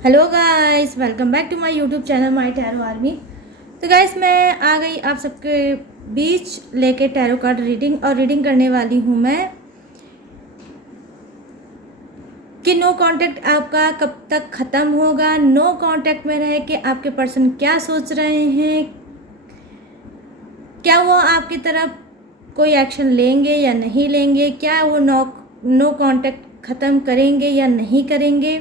Hello guys, welcome back to my YouTube channel my tarot army. तो guys, मैं आ गई आप सबके बीच लेके टैरो कार्ड रीडिंग और रीडिंग करने वाली हूँ मैं कि नो कांटेक्ट आपका कब तक ख़त्म होगा। नो कांटेक्ट में रह के आपके पर्सन क्या सोच रहे हैं, क्या वो आपकी तरफ कोई एक्शन लेंगे या नहीं लेंगे, क्या वो नो कांटेक्ट ख़त्म करेंगे या नहीं करेंगे,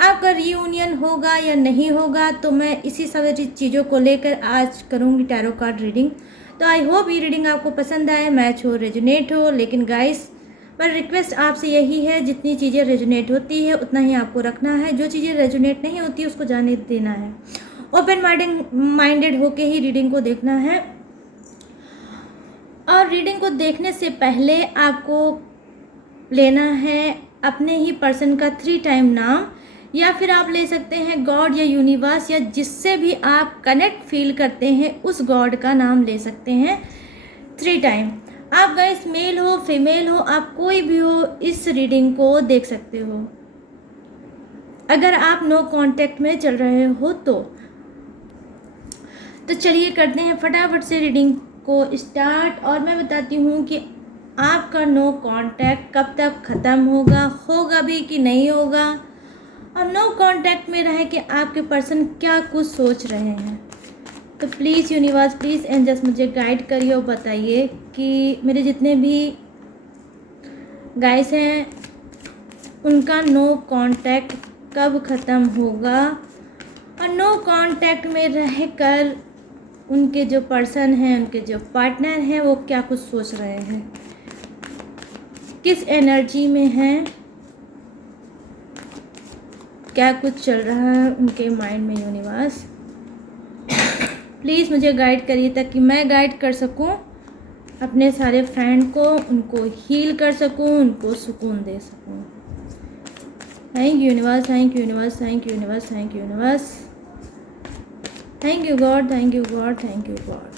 आपका रीयूनियन होगा या नहीं होगा। तो मैं इसी सारी चीज़ों को लेकर आज करूँगी टैरो कार्ड रीडिंग। तो आई होप ये रीडिंग आपको पसंद आए, मैच हो, रेजोनेट हो। लेकिन गाइस, पर रिक्वेस्ट आपसे यही है, जितनी चीज़ें रेजोनेट होती है उतना ही आपको रखना है, जो चीज़ें रेजोनेट नहीं होती उसको जाने देना है। ओपन माइंडेड होके ही रीडिंग को देखना है। और रीडिंग को देखने से पहले आपको लेना है अपने ही पर्सन का 3 टाइम नाम, या फिर आप ले सकते हैं गॉड या यूनिवर्स या जिससे भी आप कनेक्ट फील करते हैं उस गॉड का नाम ले सकते हैं 3 टाइम। आप गाइस मेल हो फीमेल हो, आप कोई भी हो, इस रीडिंग को देख सकते हो अगर आप नो कांटेक्ट में चल रहे हो तो चलिए करते हैं फटाफट से रीडिंग को स्टार्ट। और मैं बताती हूँ कि आपका नो कांटेक्ट कब तक ख़त्म होगा भी कि नहीं होगा, और नो कांटेक्ट में रह के आपके पर्सन क्या कुछ सोच रहे हैं। तो प्लीज़ यूनिवर्स, प्लीज़ एंजल्स मुझे गाइड करिए और बताइए कि मेरे जितने भी गाइस हैं उनका नो कांटेक्ट कब ख़त्म होगा, और नो कांटेक्ट में रहकर उनके जो पर्सन हैं, उनके जो पार्टनर हैं, वो क्या कुछ सोच रहे हैं, किस एनर्जी में हैं, क्या कुछ चल रहा है उनके माइंड में। यूनिवर्स प्लीज़ मुझे गाइड करिए ताकि मैं गाइड कर सकूं अपने सारे फ्रेंड को, उनको हील कर सकूं, उनको सुकून दे सकूं। Thank you universe, thank you universe, thank you universe, thank you universe, thank you God, thank you God, thank you God,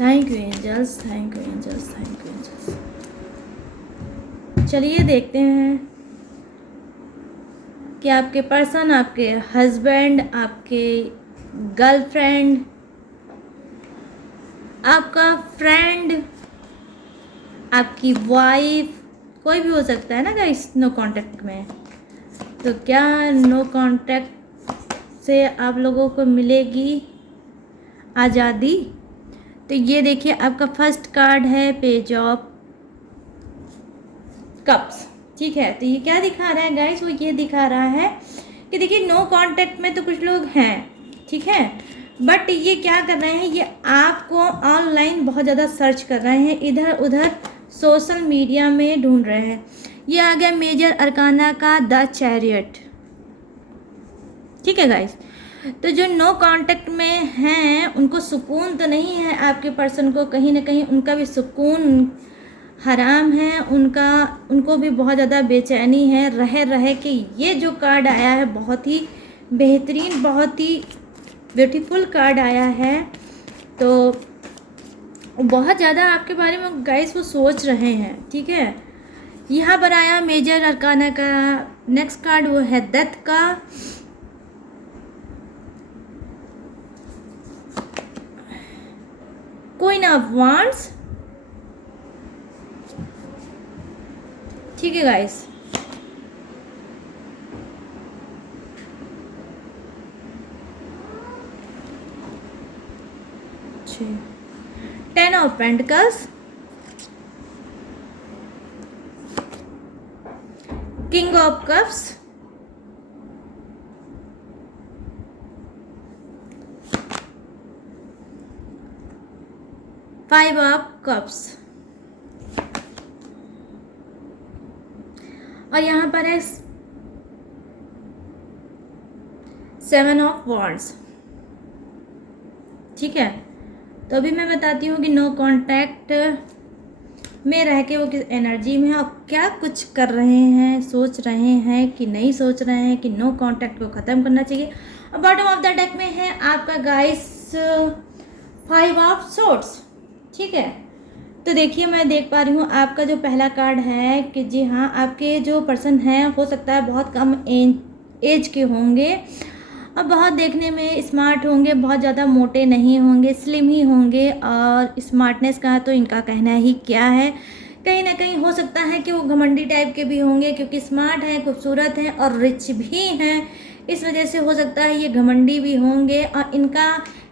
thank you angels, thank you angels, thank you angels. चलिए देखते हैं कि आपके पर्सन, आपके husband, आपके girlfriend, आपका friend, आपकी wife, कोई भी हो सकता है ना गाइस नो कांटेक्ट में। तो क्या नो कांटेक्ट से आप लोगों को मिलेगी आज़ादी। तो ये देखिए आपका फर्स्ट कार्ड है पेज ऑफ कप्स। ठीक है, तो ये क्या दिखा रहा है गाइस, वो ये दिखा रहा है कि देखिए नो कांटेक्ट में तो कुछ लोग हैं, ठीक है, बट ये क्या कर रहे हैं, ये आपको ऑनलाइन बहुत ज़्यादा सर्च कर रहे हैं, इधर उधर सोशल मीडिया में ढूंढ रहे हैं। ये आ गया मेजर अरकाना का द चैरियट। ठीक है गाइस, तो जो नो कांटेक्ट में हैं उनको सुकून तो नहीं है, आपके पर्सन को कहीं ना कहीं उनका भी सुकून हराम है, उनको भी बहुत ज़्यादा बेचैनी है रह के। ये जो कार्ड आया है बहुत ही बेहतरीन, बहुत ही ब्यूटीफुल कार्ड आया है। तो बहुत ज़्यादा आपके बारे में गाइस वो सोच रहे हैं। ठीक है, यहाँ पर आया मेजर अरकाना का नेक्स्ट कार्ड, वो है डेथ का। Queen of wands. ठीक है guys, ten of pentacles, king of cups, five of cups, और यहाँ पर है 7 ऑफ वॉन्ड्स। ठीक है, तो अभी मैं बताती हूँ कि नो कांटेक्ट में रह के वो किस एनर्जी में है और क्या कुछ कर रहे हैं, सोच रहे हैं कि नहीं सोच रहे हैं कि नो कांटेक्ट को ख़त्म करना चाहिए। और बॉटम ऑफ द डेक में है आपका गाइस 5 ऑफ सोर्ड्स। ठीक है, तो देखिए मैं देख पा रही हूँ आपका जो पहला कार्ड है कि जी हाँ, आपके जो पर्सन हैं हो सकता है बहुत कम एज के होंगे और बहुत देखने में स्मार्ट होंगे, बहुत ज़्यादा मोटे नहीं होंगे, स्लिम ही होंगे। और स्मार्टनेस का तो इनका कहना ही क्या है। कहीं ना कहीं हो सकता है कि वो घमंडी टाइप के भी होंगे, क्योंकि स्मार्ट हैं, खूबसूरत हैं और रिच भी हैं। इस वजह से हो सकता है ये घमंडी भी होंगे। और इनका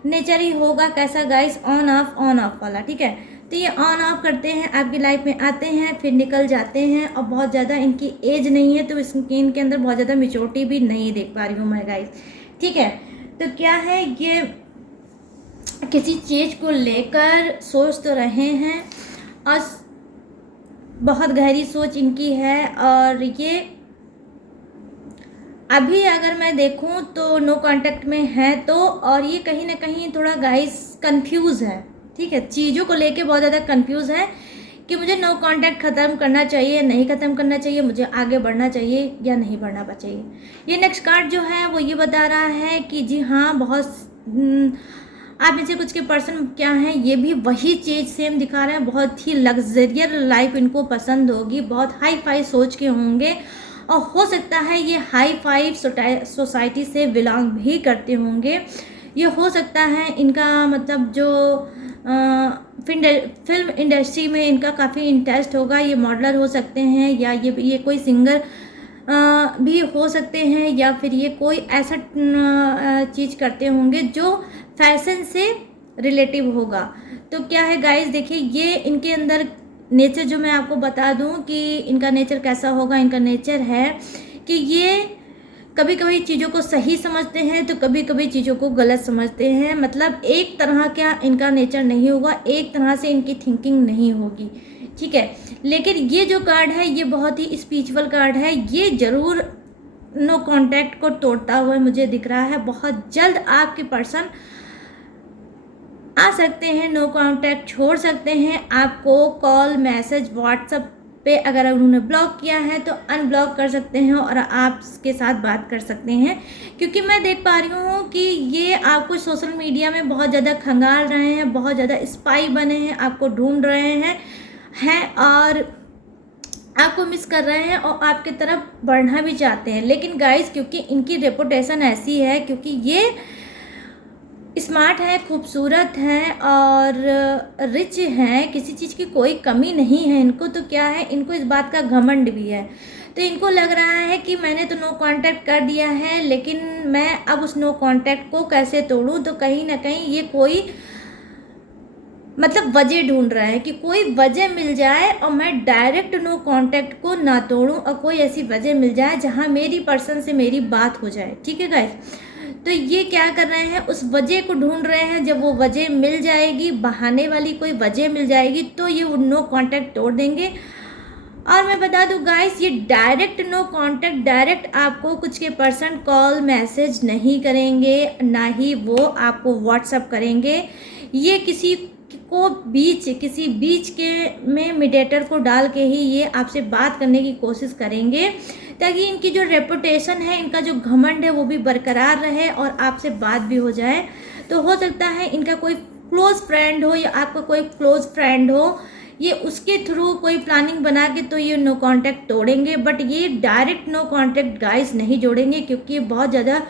नेचर ही होगा कैसा गाइस, ऑन ऑफ वाला, ठीक है। तो ये ऑन ऑफ करते हैं, आपकी लाइफ में आते हैं फिर निकल जाते हैं। और बहुत ज़्यादा इनकी एज नहीं है, तो इनके अंदर बहुत ज़्यादा मैच्योरिटी भी नहीं देख पा रही हूँ मैं गाइस, ठीक है। तो क्या है, ये किसी चीज़ को लेकर सोच तो रहे हैं और बहुत गहरी सोच इनकी है। और ये अभी अगर मैं देखूं तो नो कांटेक्ट में है तो, और ये कहीं ना कहीं थोड़ा गाइस कंफ्यूज है, ठीक है। चीज़ों को लेके बहुत ज़्यादा कंफ्यूज है कि मुझे नो कांटेक्ट ख़त्म करना चाहिए, नहीं ख़त्म करना चाहिए, मुझे आगे बढ़ना चाहिए या नहीं बढ़ना चाहिए। ये नेक्स्ट कार्ड जो है वो ये बता रहा है कि जी हाँ, बहुत आप में से कुछ के पर्सन क्या हैं, ये भी वही चीज़ सेम दिखा रहे हैं। बहुत ही लग्जरियर लाइफ इनको पसंद होगी, बहुत हाई फाई सोच के होंगे और हो सकता है ये हाई फाई सोसाइटी से बिलोंग भी करते होंगे। ये हो सकता है इनका मतलब जो फिल्म इंडस्ट्री में इनका काफ़ी इंटरेस्ट होगा। ये मॉडलर हो सकते हैं या ये कोई सिंगर भी हो सकते हैं, या फिर ये कोई ऐसा चीज़ करते होंगे जो फैशन से रिलेटिव होगा। तो क्या है गाइस, देखिए ये इनके अंदर नेचर जो मैं आपको बता दूं कि इनका नेचर कैसा होगा। इनका नेचर है कि ये कभी कभी चीज़ों को सही समझते हैं तो कभी कभी चीज़ों को गलत समझते हैं। मतलब एक तरह का इनका नेचर नहीं होगा, एक तरह से इनकी थिंकिंग नहीं होगी, ठीक है। लेकिन ये जो कार्ड है ये बहुत ही स्पिरिचुअल कार्ड है। ये ज़रूर नो कांटेक्ट को तोड़ता हुआ मुझे दिख रहा है। बहुत जल्द आपके पर्सन आ सकते हैं, नो कांटेक्ट छोड़ सकते हैं। आपको कॉल, मैसेज, व्हाट्सएप पे अगर उन्होंने ब्लॉक किया है तो अनब्लॉक कर सकते हैं और आपके साथ बात कर सकते हैं। क्योंकि मैं देख पा रही हूँ कि ये आपको सोशल मीडिया में बहुत ज़्यादा खंगाल रहे हैं, बहुत ज़्यादा स्पाई बने हैं, आपको ढूंढ रहे हैं और आपको मिस कर रहे हैं और आपकी तरफ बढ़ना भी चाहते हैं। लेकिन गाइस, क्योंकि इनकी रेपुटेशन ऐसी है, क्योंकि ये स्मार्ट है, खूबसूरत हैं और रिच हैं, किसी चीज़ की कोई कमी नहीं है इनको। तो क्या है, इनको इस बात का घमंड भी है। तो इनको लग रहा है कि मैंने तो नो कांटेक्ट कर दिया है, लेकिन मैं अब उस नो कांटेक्ट को कैसे तोड़ूं। तो कहीं ना कहीं ये कोई मतलब वजह ढूंढ रहा है कि कोई वजह मिल जाए और मैं डायरेक्ट नो कांटेक्ट को ना तोड़ूं, और कोई ऐसी वजह मिल जाए जहां मेरी पर्सन से मेरी बात हो जाए, ठीक है गाइस। तो ये क्या कर रहे हैं, उस वजह को ढूंढ रहे हैं। जब वो वजह मिल जाएगी, बहाने वाली कोई वजह मिल जाएगी, तो ये नो कांटेक्ट तोड़ देंगे। और मैं बता दूं गाइस, ये डायरेक्ट नो कांटेक्ट, डायरेक्ट आपको कुछ के पर्सन कॉल मैसेज नहीं करेंगे, ना ही वो आपको व्हाट्सअप करेंगे। ये किसी बीच के में मीडिएटर को डाल के ही ये आपसे बात करने की कोशिश करेंगे, ताकि इनकी जो रेपुटेशन है, इनका जो घमंड है वो भी बरकरार रहे और आपसे बात भी हो जाए। तो हो सकता है इनका कोई क्लोज फ्रेंड हो या आपका कोई क्लोज फ्रेंड हो, ये उसके थ्रू कोई प्लानिंग बना के तो ये नो कांटेक्ट तोड़ेंगे। बट ये डायरेक्ट नो कांटेक्ट गाइस नहीं जोड़ेंगे, क्योंकि ये बहुत ज़्यादा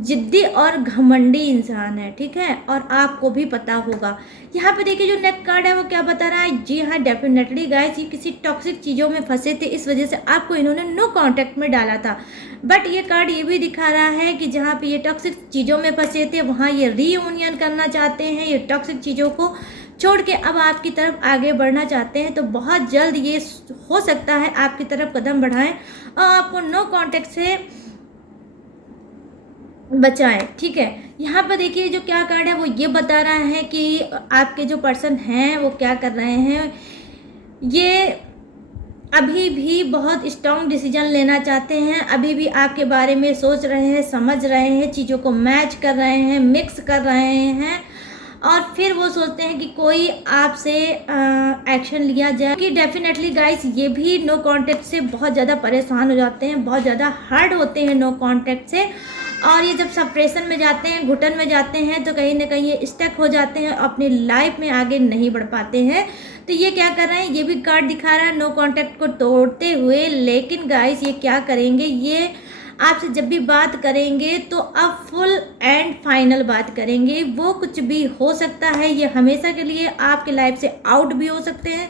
जिद्दी और घमंडी इंसान है, ठीक है। और आपको भी पता होगा। यहाँ पे देखिए जो नेक्स्ट कार्ड है वो क्या बता रहा है। जी हाँ, डेफिनेटली गाइस, ये किसी टॉक्सिक चीज़ों में फंसे थे, इस वजह से आपको इन्होंने नो कांटेक्ट में डाला था। बट ये कार्ड ये भी दिखा रहा है कि जहाँ पे ये टॉक्सिक चीज़ों में फंसे थे वहाँ ये रीयूनियन करना चाहते हैं, ये टॉक्सिक चीज़ों को छोड़ के अब आपकी तरफ आगे बढ़ना चाहते हैं। तो बहुत जल्द ये हो सकता है आपकी तरफ कदम बढ़ाएं और आपको नो कांटेक्ट से बचाएं, ठीक है। यहाँ पर देखिए जो क्या कार्ड है वो ये बता रहा है कि आपके जो पर्सन हैं वो क्या कर रहे हैं। ये अभी भी बहुत स्ट्रॉन्ग डिसीजन लेना चाहते हैं, अभी भी आपके बारे में सोच रहे हैं, समझ रहे हैं, चीज़ों को मैच कर रहे हैं, मिक्स कर रहे हैं, और फिर वो सोचते हैं कि कोई आपसे एक्शन लिया जाए। कि डेफिनेटली गाइस, ये भी नो कांटेक्ट से बहुत ज़्यादा परेशान हो जाते हैं, बहुत ज़्यादा हार्ड होते हैं नो कांटेक्ट से। और ये जब सेपरेशन में जाते हैं, घुटन में जाते हैं, तो कहीं ना कहीं ये स्टक हो जाते हैं, अपनी लाइफ में आगे नहीं बढ़ पाते हैं। तो ये क्या कर रहे हैं, ये भी कार्ड दिखा रहा है नो कॉन्टैक्ट को तोड़ते हुए। लेकिन गाइस ये क्या करेंगे, ये आपसे जब भी बात करेंगे तो अब फुल एंड फाइनल बात करेंगे। वो कुछ भी हो सकता है, ये हमेशा के लिए आपके लाइफ से आउट भी हो सकते हैं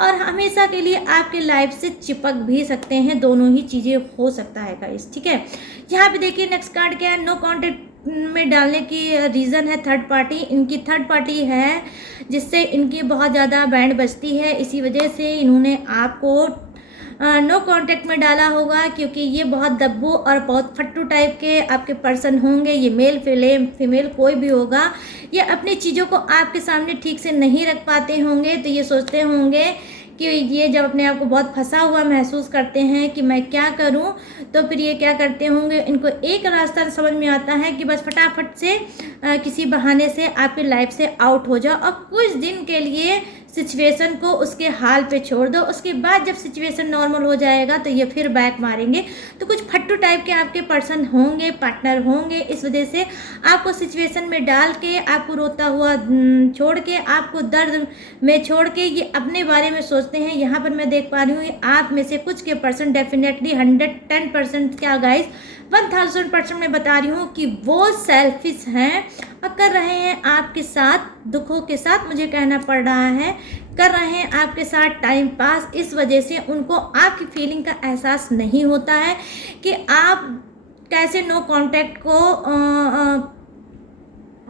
और हमेशा के लिए आपके लाइफ से चिपक भी सकते हैं। दोनों ही चीज़ें हो सकता है गाइस, ठीक है। यहाँ पे देखिए नेक्स्ट कार्ड क्या है, नो कॉन्टैक्ट में डालने की रीज़न है थर्ड पार्टी। इनकी थर्ड पार्टी है जिससे इनकी बहुत ज़्यादा बैंड बजती है, इसी वजह से इन्होंने आपको नो कांटेक्ट में डाला होगा, क्योंकि ये बहुत दब्बू और बहुत फट्टू टाइप के आपके पर्सन होंगे। ये मेल फीमेल कोई भी होगा, ये अपनी चीज़ों को आपके सामने ठीक से नहीं रख पाते होंगे। तो ये सोचते होंगे कि ये जब अपने आप को बहुत फंसा हुआ महसूस करते हैं कि मैं क्या करूं, तो फिर ये क्या करते होंगे, इनको एक रास्ता समझ में आता है कि बस फटाफट से किसी बहाने से आपकी लाइफ से आउट हो जाओ और कुछ दिन के लिए सिचुएशन को उसके हाल पे छोड़ दो। उसके बाद जब सिचुएशन नॉर्मल हो जाएगा तो ये फिर बैक मारेंगे। तो कुछ फट्टू टाइप के आपके पर्सन होंगे, पार्टनर होंगे, इस वजह से आपको सिचुएशन में डाल के, आपको रोता हुआ छोड़ के, आपको दर्द में छोड़ के ये अपने बारे में सोचते हैं। यहाँ पर मैं देख पा रही हूँ आप में से कुछ के पर्सन डेफिनेटली 110% क्या गाइस 1000% मैं बता रही हूँ कि वो सेल्फिश हैं और कर रहे हैं आपके साथ दुखों के साथ, मुझे कहना पड़ रहा है, कर रहे हैं आपके साथ टाइम पास। इस वजह से उनको आपकी फीलिंग का एहसास नहीं होता है कि आप कैसे नो कांटेक्ट को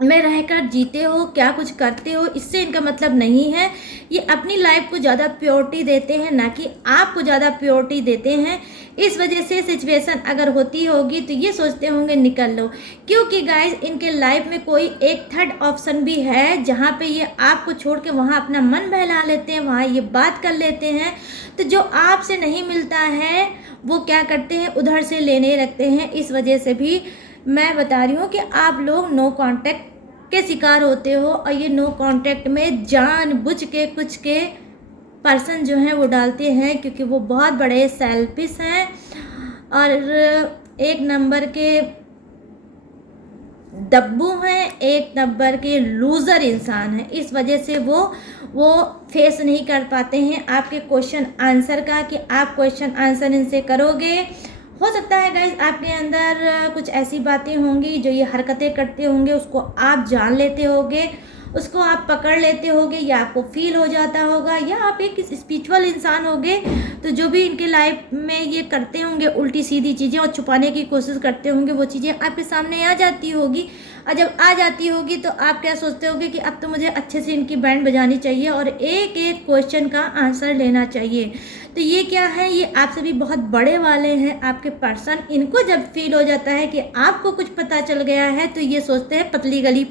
में रहकर जीते हो, क्या कुछ करते हो। इससे इनका मतलब नहीं है, ये अपनी लाइफ को ज़्यादा प्योरिटी देते हैं, ना कि आपको ज़्यादा प्योरिटी देते हैं। इस वजह से सिचुएशन अगर होती होगी तो ये सोचते होंगे निकल लो, क्योंकि गाइस इनके लाइफ में कोई एक थर्ड ऑप्शन भी है जहाँ पे ये आपको छोड़ के वहाँ अपना मन बहला लेते हैं, वहाँ ये बात कर लेते हैं। तो जो आपसे नहीं मिलता है वो क्या करते हैं, उधर से लेने लगते हैं। इस वजह से भी मैं बता रही हूँ कि आप लोग नो कांटेक्ट के शिकार होते हो और ये नो कांटेक्ट में जानबूझ के कुछ के पर्सन जो हैं वो डालते हैं, क्योंकि वो बहुत बड़े सेल्फिश हैं और एक नंबर के दब्बू हैं, एक नंबर के लूज़र इंसान हैं। इस वजह से वो फेस नहीं कर पाते हैं आपके क्वेश्चन आंसर का, कि आप क्वेश्चन आंसर इनसे करोगे। हो सकता है गाइज आपके अंदर कुछ ऐसी बातें होंगी जो ये हरकतें करते होंगे, उसको आप जान लेते होगे, उसको आप पकड़ लेते होगे, या आपको फील हो जाता होगा, या आप एक स्पिरिचुअल इंसान होगे। तो जो भी इनके लाइफ में ये करते होंगे उल्टी सीधी चीज़ें और छुपाने की कोशिश करते होंगे, वो चीज़ें आपके सामने आ जाती होगी। और जब आ जाती होगी तो आप क्या सोचते होगे कि अब तो मुझे अच्छे से इनकी बैंड बजानी चाहिए और एक एक क्वेश्चन का आंसर लेना चाहिए। तो ये क्या है, ये आपसे भी बहुत बड़े वाले हैं आपके पर्सन। इनको जब फील हो जाता है कि आपको कुछ पता चल गया है तो ये सोचते हैं पतली गली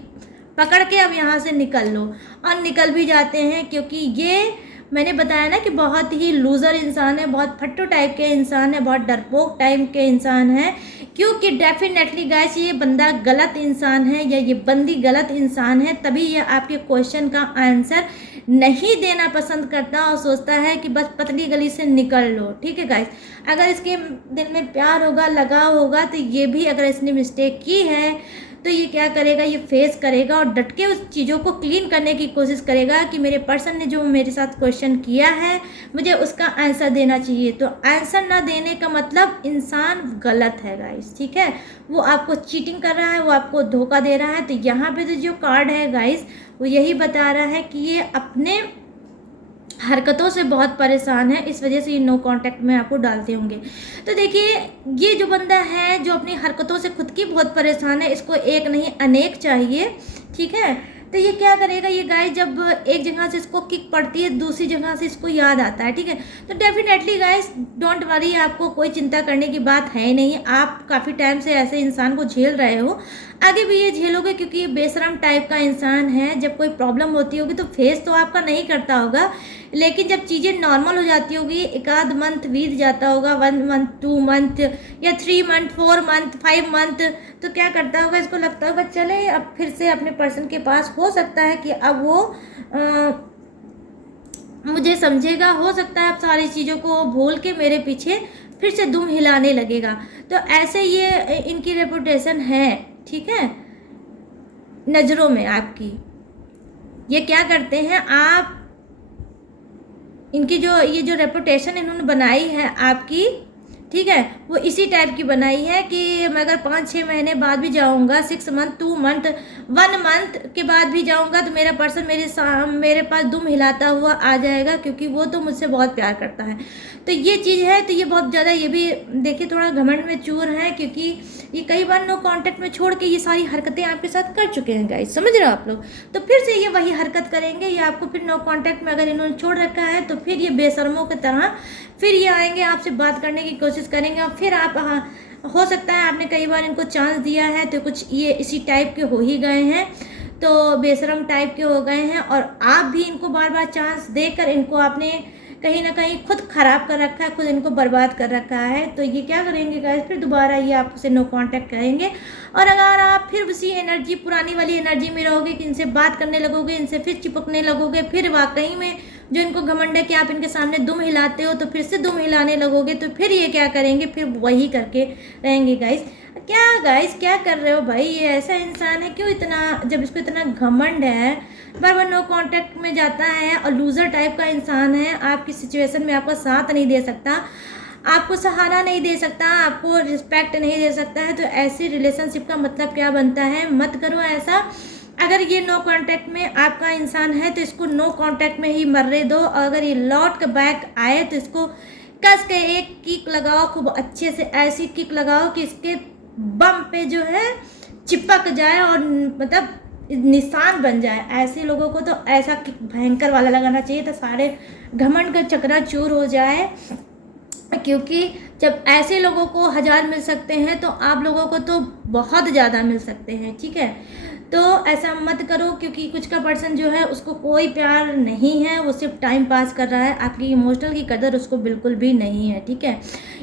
पकड़ के अब यहाँ से निकल लो, और निकल भी जाते हैं। क्योंकि ये मैंने बताया ना कि बहुत ही लूज़र इंसान है, बहुत फट्टू टाइप के इंसान है, बहुत डरपोक टाइप के इंसान है। क्योंकि डेफिनेटली गाइस ये बंदा गलत इंसान है या ये बंदी गलत इंसान है, तभी ये आपके क्वेश्चन का आंसर नहीं देना पसंद करता और सोचता है कि बस पतली गली से निकल लो। ठीक है गाइस, अगर इसके दिल में प्यार होगा, लगाव होगा, तो ये भी अगर इसने मिस्टेक की है तो ये क्या करेगा, ये फेस करेगा और डट के उस चीज़ों को क्लीन करने की कोशिश करेगा कि मेरे पर्सन ने जो मेरे साथ क्वेश्चन किया है मुझे उसका आंसर देना चाहिए। तो आंसर ना देने का मतलब इंसान गलत है गाइस, ठीक है, वो आपको चीटिंग कर रहा है, वो आपको धोखा दे रहा है। तो यहाँ पे तो जो कार्ड है गाइस वो यही बता रहा है कि ये अपने हरकतों से बहुत परेशान है, इस वजह से ये नो कांटेक्ट में आपको डालते होंगे। तो देखिए ये जो बंदा है जो अपनी हरकतों से खुद की बहुत परेशान है, इसको एक नहीं अनेक चाहिए। ठीक है, तो ये क्या करेगा, ये गाइस जब एक जगह से इसको किक पड़ती है दूसरी जगह से इसको याद आता है। ठीक है, तो डेफिनेटली गाइस डोंट वरी, आपको कोई चिंता करने की बात है नहीं। आप काफ़ी टाइम से ऐसे इंसान को झेल रहे हो, आगे भी ये झेलोगे, क्योंकि ये बेशरम टाइप का इंसान है। जब कोई प्रॉब्लम होती होगी तो फेस तो आपका नहीं करता होगा, लेकिन जब चीज़ें नॉर्मल हो जाती होगी, एक आध मंथ बीत जाता होगा, 1 मंथ 2 मंथ या 3 मंथ 4 मंथ 5 मंथ, तो क्या करता होगा, इसको लगता होगा चले अब फिर से अपने पर्सन के पास, हो सकता है कि अब वो मुझे समझेगा, हो सकता है अब सारी चीज़ों को भूल के मेरे पीछे फिर से दुम हिलाने लगेगा। तो ऐसे ये इनकी रेपुटेशन है, ठीक है, नज़रों में आपकी। ये क्या करते हैं, आप इनकी जो ये जो रेपुटेशन इन्होंने बनाई है आपकी, ठीक है, वो इसी टाइप की बनाई है कि मैं अगर 5-6 महीने बाद भी जाऊंगा, 6 मंथ, 2 मंथ, 1 मंथ के बाद भी जाऊंगा तो मेरा पर्सन मेरे पास दुम हिलाता हुआ आ जाएगा, क्योंकि वो तो मुझसे बहुत प्यार करता है। तो ये चीज़ है। तो ये बहुत ज़्यादा, ये भी देखिए थोड़ा घमंड में चूर है, क्योंकि ये कई बार नो कांटेक्ट में छोड़ के ये सारी हरकतें आपके साथ कर चुके हैं गाइस, समझ रहे हो आप लोग। तो फिर से ये वही हरकत करेंगे, ये आपको फिर नो कांटेक्ट में अगर इन्होंने छोड़ रखा है तो फिर ये बेशर्मों की तरह फिर ये आएंगे, आपसे बात करने की कोशिश करेंगे, और फिर आप हो सकता है आपने कई बार इनको चांस दिया है तो कुछ ये इसी टाइप के हो ही गए हैं, तो बेशरम टाइप के हो गए हैं, और आप भी इनको बार बार चांस देकर इनको आपने कहीं ना कहीं खुद ख़राब कर रखा है, खुद इनको बर्बाद कर रखा है। तो ये क्या करेंगे गाइस, फिर दोबारा ये आपसे नो कांटेक्ट करेंगे। और अगर आप फिर उसी एनर्जी, पुरानी वाली एनर्जी में रहोगे कि इनसे बात करने लगोगे, इनसे फिर चिपकने लगोगे, फिर वाकई में जो इनको घमंड है कि आप इनके सामने दुम हिलाते हो, तो फिर से दुम हिलाने लगोगे, तो फिर ये क्या करेंगे, फिर वही करके रहेंगे गाइस। क्या गाइस क्या कर रहे हो भाई, ये ऐसा इंसान है क्यों इतना, जब इसको इतना घमंड है, बार बार नो कांटेक्ट में जाता है और लूज़र टाइप का इंसान है, आपकी सिचुएशन में आपका साथ नहीं दे सकता, आपको सहारा नहीं दे सकता, आपको रिस्पेक्ट नहीं दे सकता है, तो ऐसी रिलेशनशिप का मतलब क्या बनता है। मत करो ऐसा। अगर ये नो कांटेक्ट में आपका इंसान है तो इसको नो कांटेक्ट में ही मरने दो, और अगर ये लौट के बैक आए तो इसको कस के एक किक लगाओ, खूब अच्छे से ऐसी किक लगाओ कि इसके बम पे जो है चिपक जाए और मतलब निशान बन जाए। ऐसे लोगों को तो ऐसा किक भयंकर वाला लगाना चाहिए तो सारे घमंड का चकनाचूर हो जाए, क्योंकि जब ऐसे लोगों को 1000 मिल सकते हैं तो आप लोगों को तो बहुत ज़्यादा मिल सकते हैं, ठीक है। तो ऐसा मत करो, क्योंकि कुछ का पर्सन जो है उसको कोई प्यार नहीं है, वो सिर्फ टाइम पास कर रहा है, आपकी इमोशनल की कदर उसको बिल्कुल भी नहीं है, ठीक है।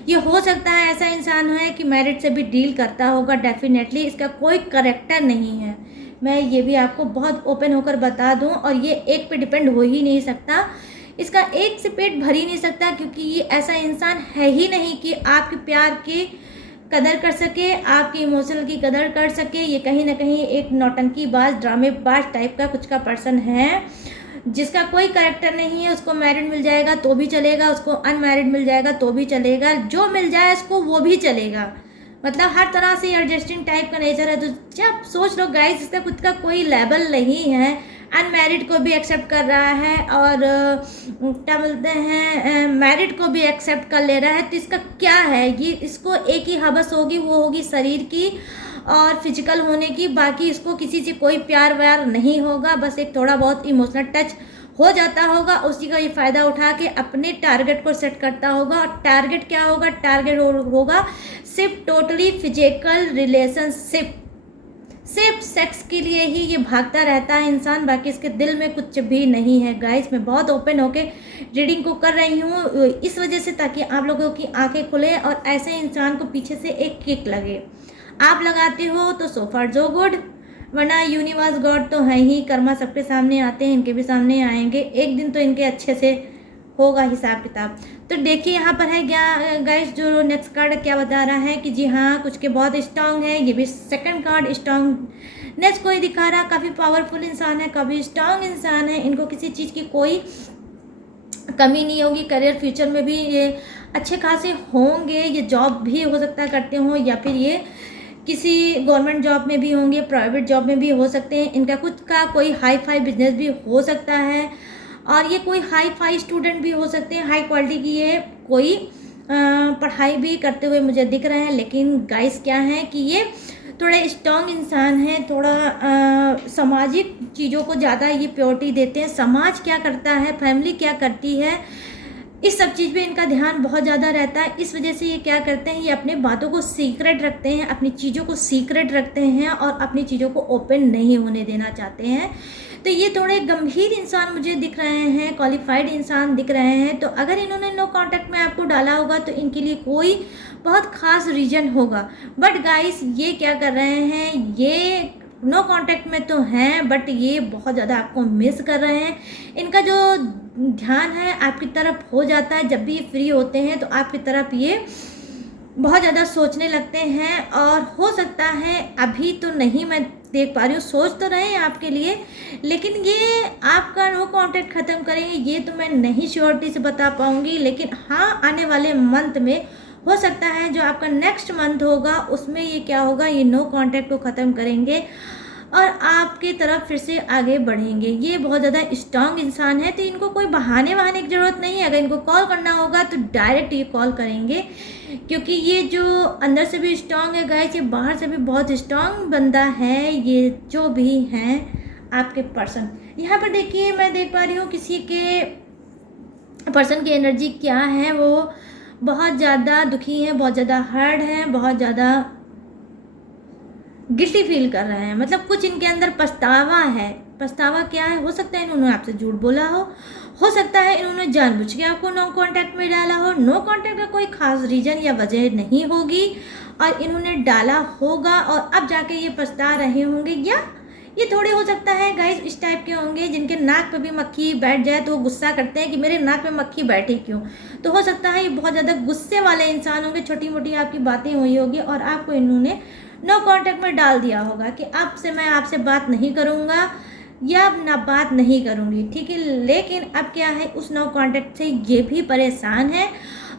ये हो सकता है ऐसा इंसान है कि मैरिड से भी डील करता होगा, डेफिनेटली इसका कोई करेक्टर नहीं है, मैं ये भी आपको बहुत ओपन होकर बता दूं, और ये एक पे डिपेंड हो ही नहीं सकता, इसका एक से पेट भर ही नहीं सकता, क्योंकि ये ऐसा इंसान है ही नहीं कि आपके प्यार की कदर कर सके, आपकी इमोशनल की कदर कर सके। ये कहीं ना कहीं एक नौटंकीबाज, ड्रामेबाज टाइप का कुछ का पर्सन है, जिसका कोई कैरेक्टर नहीं है। उसको मैरिड मिल जाएगा तो भी चलेगा, उसको अनमैरिड मिल जाएगा तो भी चलेगा, जो मिल जाए उसको वो भी चलेगा, मतलब हर तरह से एडजस्टिंग टाइप का नेचर है। तो जब सोच लो गाइस, इसका खुद का कोई लेवल नहीं है, अनमैरिड को भी एक्सेप्ट कर रहा है और क्या बोलते हैं मैरिड को भी एक्सेप्ट कर ले रहा है, तो इसका क्या है, ये इसको एक ही हवस होगी, वो होगी शरीर की और फिजिकल होने की, बाकी इसको किसी से कोई प्यार व्यार नहीं होगा, बस एक थोड़ा बहुत इमोशनल टच हो जाता होगा, उसी का ये फ़ायदा उठा के अपने टारगेट को सेट करता होगा। और टारगेट क्या होगा, टारगेट होगा सिर्फ टोटली फिजिकल रिलेशनशिप, सिर्फ सेक्स के लिए ही ये भागता रहता है इंसान, बाकी इसके दिल में कुछ भी नहीं है। गाइस मैं बहुत ओपन होके रीडिंग को कर रही हूँ इस वजह से, ताकि आप लोगों की आंखें खुले और ऐसे इंसान को पीछे से एक किक लगे। आप लगाते हो तो सो फार जो गुड, वरना यूनिवर्स गॉड तो है ही, कर्मा सबके सामने आते हैं, इनके भी सामने आएंगे, एक दिन तो इनके अच्छे से होगा हिसाब किताब। तो देखिए यहाँ पर है क्या गाइस, जो नेक्स्ट कार्ड क्या बता रहा है कि जी हाँ कुछ के बहुत स्ट्रांग है, ये भी सेकंड कार्ड स्ट्रांग नेक्स्ट कोई दिखा रहा, काफ़ी पावरफुल इंसान है, काफ़ी स्ट्रांग इंसान है, इनको किसी चीज़ की कोई कमी नहीं होगी, करियर फ्यूचर में भी ये अच्छे खासे होंगे, ये जॉब भी हो सकता है करते हों, या फिर ये किसी गवर्नमेंट जॉब में भी होंगे, प्राइवेट जॉब में भी हो सकते हैं, इनका खुद का कोई हाई फाई बिजनेस भी हो सकता है, और ये कोई हाई फाई स्टूडेंट भी हो सकते हैं, हाई क्वालिटी की ये कोई पढ़ाई भी करते हुए मुझे दिख रहे हैं। लेकिन गाइस क्या है कि ये थोड़े स्ट्रॉन्ग इंसान हैं, थोड़ा सामाजिक चीज़ों को ज़्यादा ये प्रायोरिटी देते हैं, समाज क्या करता है, फैमिली क्या करती है, इस सब चीज़ पे इनका ध्यान बहुत ज़्यादा रहता है। इस वजह से ये क्या करते हैं, ये अपने बातों को सीक्रेट रखते हैं, अपनी चीज़ों को सीक्रेट रखते हैं और अपनी चीज़ों को ओपन नहीं होने देना चाहते हैं। तो ये थोड़े गंभीर इंसान मुझे दिख रहे हैं, क्वालिफाइड इंसान दिख रहे हैं। तो अगर इन्होंने नो कांटेक्ट में आपको डाला होगा तो इनके लिए कोई बहुत ख़ास रीज़न होगा। बट गाइस ये क्या कर रहे हैं, ये नो कांटेक्ट में तो हैं बट ये बहुत ज़्यादा आपको मिस कर रहे हैं। इनका जो ध्यान है आपकी तरफ हो जाता है, जब भी ये फ्री होते हैं तो आपकी तरफ ये बहुत ज़्यादा सोचने लगते हैं, और हो सकता है अभी तो नहीं, मैं देख पा रही हूँ, सोच तो रहे हैं आपके लिए, लेकिन ये आपका नो कांटेक्ट ख़त्म करेंगे ये तो मैं नहीं श्योरिटी से बता पाऊँगी। लेकिन हाँ, आने वाले मंथ में हो सकता है जो आपका नेक्स्ट मंथ होगा उसमें ये क्या होगा, ये नो कांटेक्ट को ख़त्म करेंगे और आपकी तरफ फिर से आगे बढ़ेंगे। ये बहुत ज़्यादा स्ट्रांग इंसान है, तो इनको कोई बहाने वहाने की ज़रूरत नहीं है। अगर इनको कॉल करना होगा तो डायरेक्ट ये कॉल करेंगे, क्योंकि ये जो अंदर से भी स्ट्रांग है गाइस, ये बाहर से भी बहुत स्ट्रांग बंदा है। ये जो भी हैं आपके पर्सन, यहाँ पर देखिए मैं देख पा रही हूँ किसी के पर्सन की एनर्जी क्या है, वो बहुत ज़्यादा दुखी हैं, बहुत ज़्यादा हर्ट हैं, बहुत ज़्यादा गिल्टी फील कर रहे हैं। मतलब कुछ इनके अंदर पछतावा है। पछतावा क्या है? हो सकता है इन्होंने आपसे झूठ बोला हो सकता है इन्होंने जानबूझ के आपको नो कांटेक्ट में डाला हो। नो कांटेक्ट का कोई खास रीज़न या वजह नहीं होगी और इन्होंने डाला होगा और अब जाके ये पछता रहे होंगे, या ये थोड़े हो सकता है गाइस इस टाइप के होंगे जिनके नाक पे भी मक्खी बैठ जाए तो वो गुस्सा करते हैं कि मेरे नाक पे मक्खी बैठी क्यों। तो हो सकता है ये बहुत ज़्यादा गुस्से वाले इंसान होंगे, छोटी मोटी आपकी बातें हुई होगी और आपको इन्होंने नो कांटेक्ट में डाल दिया होगा कि अब से मैं आपसे बात नहीं करूँगा या ना बात नहीं करूँगी, ठीक है। लेकिन अब क्या है, उस नो कांटेक्ट से ये भी परेशान है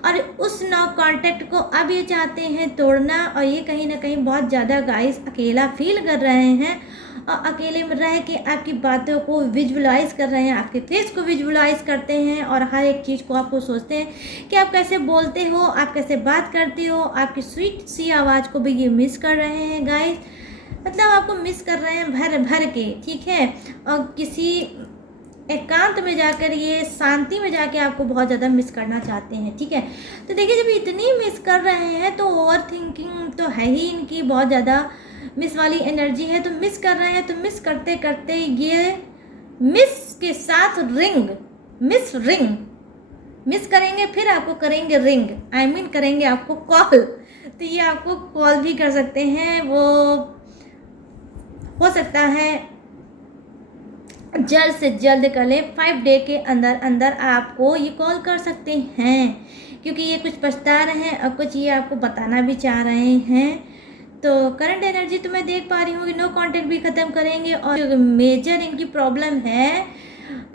और उस नो कांटेक्ट को अब ये चाहते हैं तोड़ना, और ये कहीं ना कहीं बहुत ज़्यादा गाइस अकेला फील कर रहे हैं और अकेले में रह के आपकी बातों को विजुअलाइज कर रहे हैं, आपके फेस को विजुअलाइज करते हैं और हर एक चीज़ को आपको सोचते हैं कि आप कैसे बोलते हो, आप कैसे बात करते हो, आपकी स्वीट सी आवाज़ को भी ये मिस कर रहे हैं गाइस। मतलब आपको मिस कर रहे हैं भर भर के, ठीक है। और किसी एकांत में जाकर, ये शांति में जाके आपको बहुत ज़्यादा मिस करना चाहते हैं, ठीक है। तो देखिए जब इतनी मिस कर रहे हैं तो ओवर थिंकिंग तो है ही इनकी, बहुत ज़्यादा मिस वाली एनर्जी है। तो मिस कर रहे हैं, तो मिस करते करते ये मिस के साथ रिंग, मिस रिंग मिस करेंगे, फिर आपको करेंगे रिंग, आई मीन करेंगे आपको कॉल। तो ये आपको कॉल भी कर सकते हैं, वो हो सकता है जल्द से जल्द कर लें, 5 डे के अंदर अंदर आपको ये कॉल कर सकते हैं, क्योंकि ये कुछ पछता रहे हैं और कुछ ये आपको बताना भी चाह रहे हैं। तो करंट एनर्जी तो मैं देख पा रही हूँ कि नो कांटेक्ट भी ख़त्म करेंगे और मेजर इनकी प्रॉब्लम है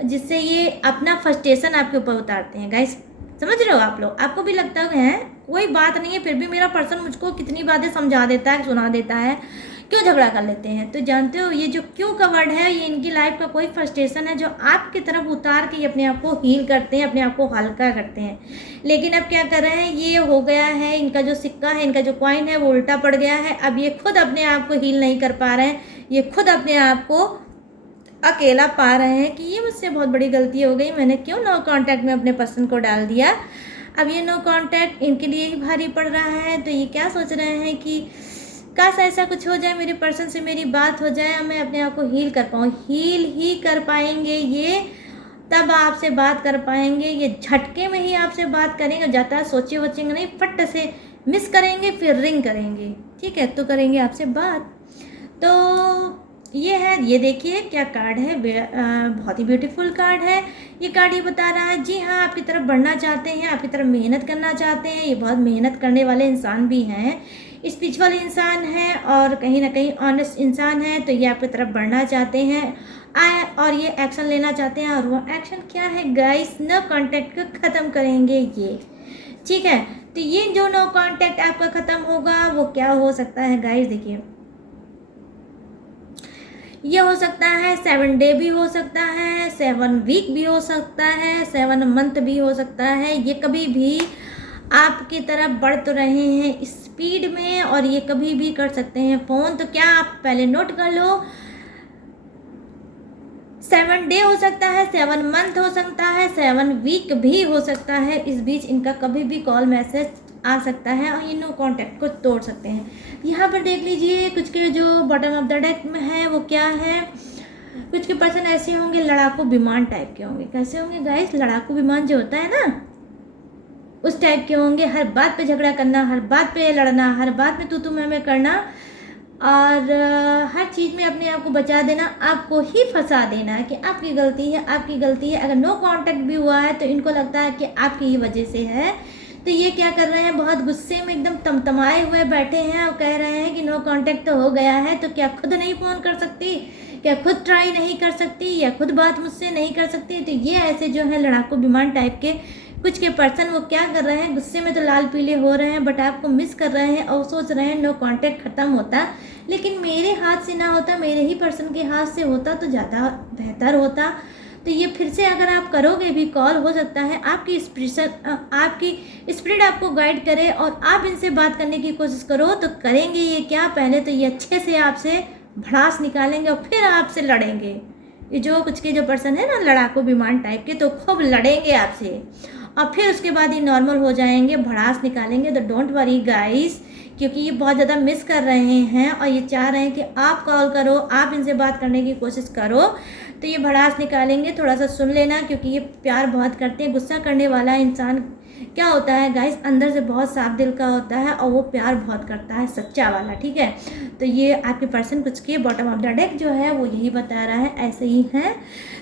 जिससे ये अपना फ्रस्ट्रेशन आपके ऊपर उतारते हैं गाइस। समझ रहे हो आप लोग? आपको भी लगता है कोई बात नहीं है फिर भी मेरा पर्सन मुझको कितनी बातें समझा देता है, सुना देता है, क्यों झगड़ा कर लेते हैं। तो जानते हो ये जो क्यों का वर्ड है, ये इनकी लाइफ का कोई फ्रस्ट्रेशन है जो आपकी तरफ उतार के ये अपने आप को हील करते हैं, अपने आप को हल्का करते हैं। लेकिन अब क्या कर रहे हैं, ये हो गया है इनका जो सिक्का है, इनका जो कॉइन है वो उल्टा पड़ गया है। अब ये खुद अपने आप को हील नहीं कर पा रहे हैं, ये खुद अपने आप को अकेला पा रहे हैं कि ये मुझसे बहुत बड़ी गलती हो गई, मैंने क्यों नो कांटेक्ट में अपने पर्सन को डाल दिया। अब ये नो कांटेक्ट इनके लिए ही भारी पड़ रहा है। तो ये क्या सोच रहे हैं कि काश ऐसा कुछ हो जाए, मेरे पर्सन से मेरी बात हो जाए और मैं अपने आप को हील कर पाऊँ। हील ही कर पाएंगे ये, तब आपसे बात कर पाएंगे। ये झटके में ही आपसे बात करेंगे, ज़्यादा सोचे वोचेंगे नहीं, फट से मिस करेंगे फिर रिंग करेंगे, ठीक है, तो करेंगे आपसे बात। तो ये है, ये देखिए क्या कार्ड है, बहुत ही ब्यूटीफुल कार्ड है। ये कार्ड ये बता रहा है जी हाँ आपकी तरफ बढ़ना चाहते हैं, आपकी तरफ मेहनत करना चाहते हैं। ये बहुत मेहनत करने वाले इंसान भी हैं, स्पिरिचुअल इंसान है और कहीं ना कहीं ऑनेस्ट इंसान है। तो ये आपकी तरफ बढ़ना चाहते हैं और ये एक्शन लेना चाहते हैं। और वो एक्शन क्या है गाइस, नो कांटेक्ट को ख़त्म करेंगे ये, ठीक है। तो ये जो नो कांटेक्ट आपका ख़त्म होगा वो क्या हो सकता है गाइस, देखिए ये हो सकता है 7 डे भी हो सकता है, 7 वीक भी हो सकता है, 7 मंथ भी हो सकता है। ये कभी भी आपकी तरफ बढ़ तो रहे हैं स्पीड में और ये कभी भी कर सकते हैं फ़ोन। तो क्या आप पहले नोट कर लो, 7 डे हो सकता है, 7 मंथ हो सकता है, 7 वीक भी हो सकता है। इस बीच इनका कभी भी कॉल मैसेज आ सकता है और ये नो कांटेक्ट को तोड़ सकते हैं। यहाँ पर देख लीजिए कुछ के जो बॉटम ऑफ द डेक में है वो क्या है। कुछ के पर्सन ऐसे होंगे लड़ाकू विमान टाइप के होंगे। कैसे होंगे गाइस, लड़ाकू विमान जो होता है ना उस टाइप के होंगे। हर बात पे झगड़ा करना, हर बात पे लड़ना, हर बात में तू मैं करना और हर चीज़ में अपने आप को बचा देना, आपको ही फंसा देना कि आपकी गलती है, आपकी गलती है। अगर नो कांटेक्ट भी हुआ है तो इनको लगता है कि आपकी ही वजह से है। तो ये क्या कर रहे हैं, बहुत गुस्से में एकदम तमतमाए हुए बैठे हैं और कह रहे हैं कि नो कांटेक्ट तो हो गया है, तो क्या खुद नहीं फ़ोन कर सकती, क्या खुद ट्राई नहीं कर सकती, या खुद बात मुझसे नहीं कर सकती। तो ये ऐसे जो है लड़ाकू विमान टाइप के कुछ के पर्सन वो क्या कर रहे हैं, गुस्से में तो लाल पीले हो रहे हैं, बट आपको मिस कर रहे हैं और सोच रहे हैं नो कांटेक्ट ख़त्म होता, लेकिन मेरे हाथ से ना होता, मेरे ही पर्सन के हाथ से होता तो ज़्यादा बेहतर होता। तो ये फिर से अगर आप करोगे भी कॉल, हो सकता है आपकी स्पिरिट आपको गाइड करे और आप इनसे बात करने की कोशिश करो। तो करेंगे ये क्या, पहले तो ये अच्छे से आपसे भड़ास निकालेंगे और फिर आपसे लड़ेंगे। ये जो कुछ के जो पर्सन है ना लड़ाकू विमान टाइप के, तो खूब लड़ेंगे आपसे और फिर उसके बाद ये नॉर्मल हो जाएंगे, भड़ास निकालेंगे। तो डोंट वरी गाइस, क्योंकि ये बहुत ज़्यादा मिस कर रहे हैं और ये चाह रहे हैं कि आप कॉल करो, आप इनसे बात करने की कोशिश करो, तो ये भड़ास निकालेंगे। थोड़ा सा सुन लेना, क्योंकि ये प्यार बहुत करते हैं। गुस्सा करने वाला इंसान क्या होता है गाइस, अंदर से बहुत साफ दिल का होता है और वो प्यार बहुत करता है, सच्चा वाला, ठीक है। तो ये आपके पर्सन कुछ के बॉटम ऑफ द डेक जो है वो यही बता रहा है, ऐसे ही है।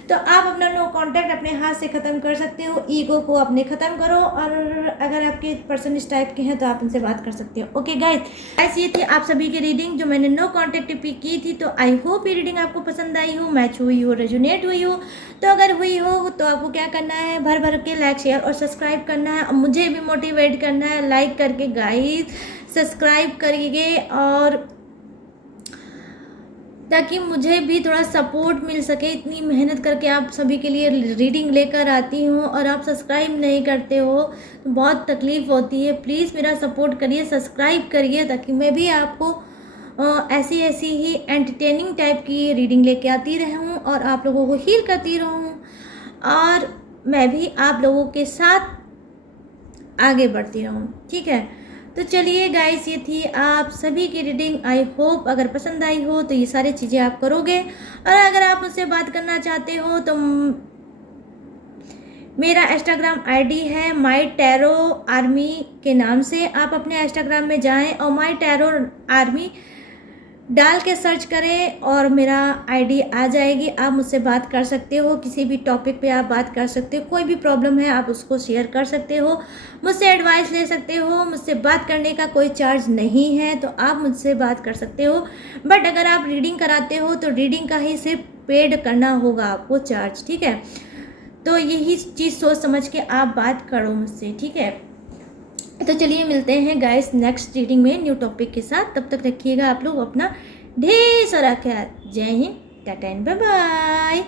तो आप अपना नो कांटेक्ट अपने हाथ से ख़त्म कर सकते हो, ईगो को अपने ख़त्म करो, और अगर आपके पर्सन इस टाइप के हैं तो आप उनसे बात कर सकते हो। ओके गाइस, ये थी आप सभी की रीडिंग जो मैंने नो कांटेक्ट पे की थी। तो आई होप ये रीडिंग आपको पसंद आई हो, मैच हुई हो, रेजोनेट हुई हो। तो अगर हुई हो तो आपको क्या करना है, भर भर के लाइक शेयर और सब्सक्राइब करना है और मुझे भी मोटिवेट करना है लाइक करके गाइस, सब्सक्राइब करिए, और ताकि मुझे भी थोड़ा सपोर्ट मिल सके। इतनी मेहनत करके आप सभी के लिए रीडिंग लेकर आती हूँ और आप सब्सक्राइब नहीं करते हो तो बहुत तकलीफ़ होती है। प्लीज़ मेरा सपोर्ट करिए, सब्सक्राइब करिए, ताकि मैं भी आपको ऐसी ही एंटरटेनिंग टाइप की रीडिंग लेके आती रहूँ और आप लोगों को हील करती रहूँ, और मैं भी आप लोगों के साथ आगे बढ़ती रहूँ, ठीक है। तो चलिए गाइस, ये थी आप सभी की रीडिंग। आई होप अगर पसंद आई हो तो ये सारी चीज़ें आप करोगे, और अगर आप मुझसे बात करना चाहते हो तो मेरा इंस्टाग्राम आईडी है माई टैरो आर्मी के नाम से। आप अपने इंस्टाग्राम में जाएं और माई टैरो आर्मी डाल के सर्च करें और मेरा आईडी आ जाएगी। आप मुझसे बात कर सकते हो, किसी भी टॉपिक पे आप बात कर सकते हो, कोई भी प्रॉब्लम है आप उसको शेयर कर सकते हो, मुझसे एडवाइस ले सकते हो। मुझसे बात करने का कोई चार्ज नहीं है, तो आप मुझसे बात कर सकते हो। बट अगर आप रीडिंग कराते हो तो रीडिंग का ही सिर्फ पेड करना होगा आपको चार्ज, ठीक है। तो यही चीज़ सोच समझ के आप बात करो मुझसे, ठीक है। तो चलिए मिलते हैं गाइस नेक्स्ट रीडिंग में न्यू टॉपिक के साथ। तब तक रखिएगा आप लोग अपना ढेर सारा ख्याल। Jai Hind, tata and bye bye.